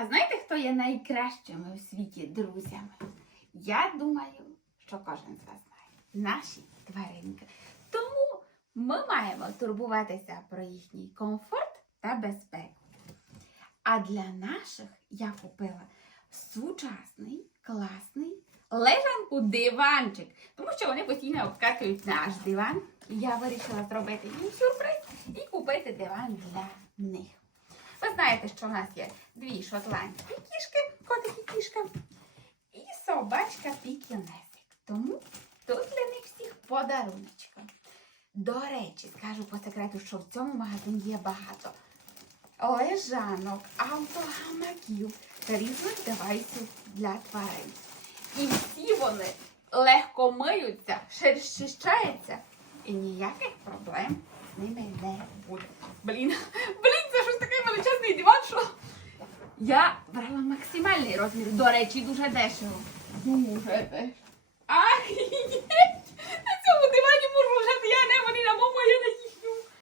А знаєте, хто є найкращими у світі друзями? Я думаю, що кожен з вас знає. Наші тваринки. Тому ми маємо турбуватися про їхній комфорт та безпеку. А для наших я купила сучасний, класний лежанку диванчик, тому що вони постійно обкатують наш диван. Я вирішила зробити їм сюрприз і купити диван для них. Ви знаєте, що у нас є дві шотландські кішки, котик і кішка, і собачка пікінесик. Тому тут для них всіх подаруночка. До речі, скажу по секрету, що в цьому магазині є багато лежанок, автогамаків та різних девайсів для тварин. І всі вони легко миються, шерщищаються, і ніяких проблем з ними не буде. Блін, я брала максимальний розмір. До речі, дуже дешево. Дуже дешево. Ай!